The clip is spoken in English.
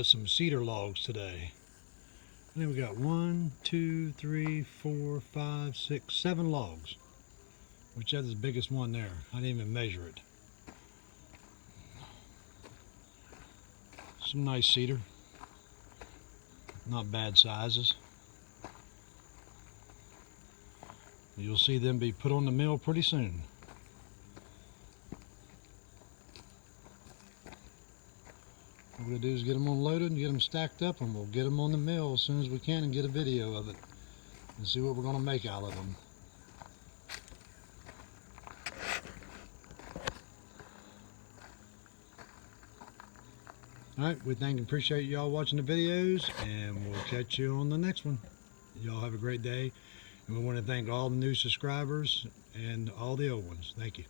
got some cedar logs today. I think we got 1, 2, 3, 4, 5, 6, 7 logs. Which is the biggest one there. I didn't even measure it. Some nice cedar. Not bad sizes. You'll see them be put on the mill pretty soon. What we're going to do is get them unloaded and get them stacked up, and we'll get them on the mill as soon as we can and get a video of it and see what we're going to make out of them. Alright, we thank and appreciate y'all watching the videos, and we'll catch you on the next one. Y'all have a great day, and we want to thank all the new subscribers and all the old ones. Thank you.